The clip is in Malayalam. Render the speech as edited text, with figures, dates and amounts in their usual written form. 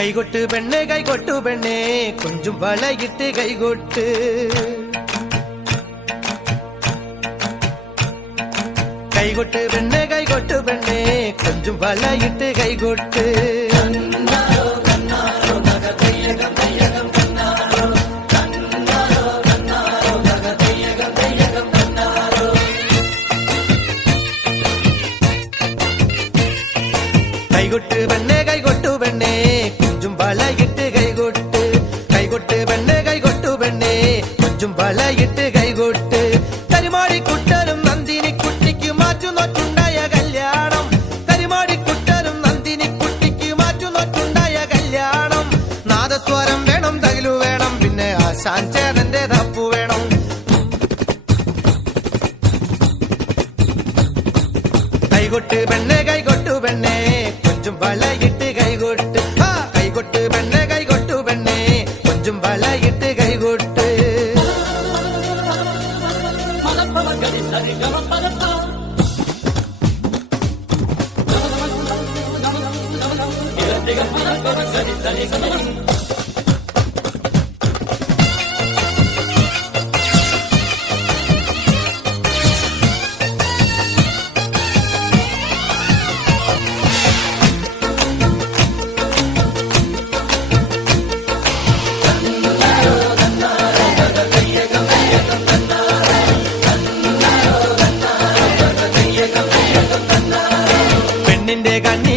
കൈകൊട്ട് പെണ്ണെ കൈകൊട്ടു പെണ്ണെ കൊഞ്ചും വളയിട്ട് കൈകൊട്ട് കൈകൊട്ട് പെണ്ണെ കൈകൊട്ടു പെണ്ണെ കൊഞ്ചും വളയിട്ട് കൈകൊട്ട് കൈകൊട്ട് പെണ്ണെ കൈകൊട്ടു പെണ്ണെ കൊഞ്ചും വളയിട്ട് കൈകൊട്ട് കൈകൊട്ട് പെണ്ണെ കൈകൊട്ടു പെണ്ണെ കൊഞ്ചും വളയിട്ട് കൈകൊട്ട് കരിമാടിക്കുട്ടനും നന്ദിനിക്കുട്ടിക്ക് മാറ്റുനോറ്റുണ്ടായ കല്യാണം കരിമാടിക്കുട്ടനും നന്ദിനിക്കുട്ടിക്ക് മാറ്റുനോറ്റുണ്ടായ കല്യാണം നാദസ്വരം വേണം തകിലു വേണം പിന്നെ ആശാൻ ചേതന്റെ തപ്പു വേണം കൈകൊട്ട് പെണ്ണെ കൈകൊട്ടു പെണ്ണെ കൊഞ്ചും വളയിട്ട് കൈകൊട്ട് കൈകൊട്ട് പെണ്ണെ കൈകൊട്ടു പെണ്ണെ കൊഞ്ചും വളയിട്ട് കൈകൊട്ട് പെണ്ണിന്റെ കണ്ണി